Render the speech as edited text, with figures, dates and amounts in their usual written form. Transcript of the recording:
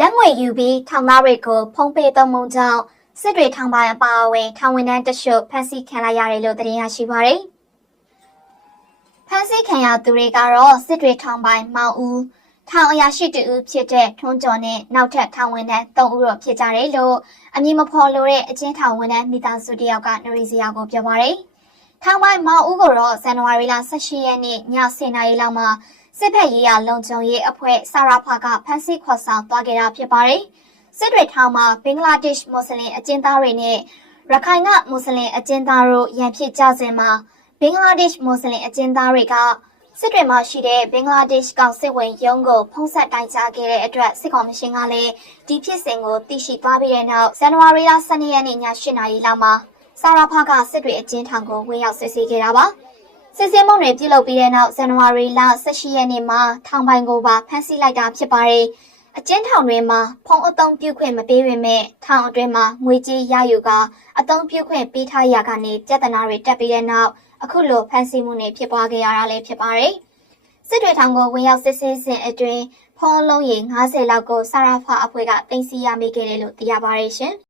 လက်ငွေယူပြီးထောင်သားတွေကိုဖုံးပေးသုံးမှုကြောင့်စစ်တွေထောင်ပိုင်းအပါအဝင်ထောင်ဝန်ထမ်းတချို့ဖမ်းဆီးခံလိုက်ရတယ်လို့သတင်းရရှိပါရယ်။ဖမ်းဆီးခံရသူတွေကတော့စစ်တွေထောင်ပိုင်းမောင်ဦးထောင်အရာရှိတူဦးဖြစ်တဲ့ထွန်းကျော်နဲ့နောက်ထပ်ထောင်ဝန်ထမ်း3ဦးတို့ဖြစ်ကြတယ်လို့အမည်မဖော်လိုတဲ့အချင်းထောင်ဝန်ထမ်းမိသားစုတယောက်ကနရီစရာကိုပြောပါရယ်။ထောင်ပိုင်းမောင်ဦးကိုတော့ဇန်နဝါရီလ18ရက်နေ့ည10:00နာရီလောက်မှာစစ်ဖက်ရေးရလုံခြုံရေးအဖွဲ့စာရဖကဖမ်းဆီးခေါ်ဆောင်သွားခဲ့တာဖြစ်ပါတယ်။စစ်တွေထောင်မှာဘင်္ဂလားဒေ့ရှ်မွတ်စလင်အကျဉ်းသားတွေနဲ့ရခိုင်ကမွတ်စလင်အကျဉ်းသားတို့ရန်ဖြစ်ကြစဉ်မှာဘင်္ဂလားဒေ့ရှ်မွတ်စလင်အကျဉ်းသားတွေကစစ်တွေမှာရှိတဲ့ဘင်္ဂလားဒေ့ရှ်ကောင်စစ်ဝင်ရုံးကိုဖုံးဆက်တိုင်ကြားခဲ့တဲ့အတွက်စစ်ကောင်မရှင်ကလည်းဒီဖြစ်စဉ်ကိုသိရှိသွားပြီးတဲ့နောက်ဇန်နဝါရီလ12ရက်နေ့ည8:00နာရီလောက်မှာစာရဖကစစ်တွေအကျဉ်းထောင်ကိုဝင်ရောက်စစ်ဆေးခဲ့တာပါ။စစ်ဆေးမှုတွေပြုလုပ်ပြီးတဲ့နောက်ဇန်နဝါရီလ18ရက်နေ့မှာထောင်ပိုင်းကိုပါဖမ်းဆီးလိုက်တာဖြစ်ပါတယ်။အကျဉ်းထောင်တွေမှာဖုံးအုံပြုခွင့်မပေးပေမဲ့ထောင်အတွင်းမှာငွေကြေးရယူကအုံပြုခွင့်ပေးထားရကနေပြဿနာတွေတက်ပြီးတဲ့နောက်အခုလိုဖမ်းဆီးမှုတွေဖြစ်ပွားခဲ့ရတာလည်းဖြစ်ပါတယ်။စစ်တွေထောင်ကိုဝင်ရောက်စစ်ဆေးစဉ်အတွင်းဖုံးလုံးရေ90လောက်ကိုစာရဖအဖွဲ့ကတင်စီရမိခဲ့တယ်လို့သိရပါတယ်ရှင်။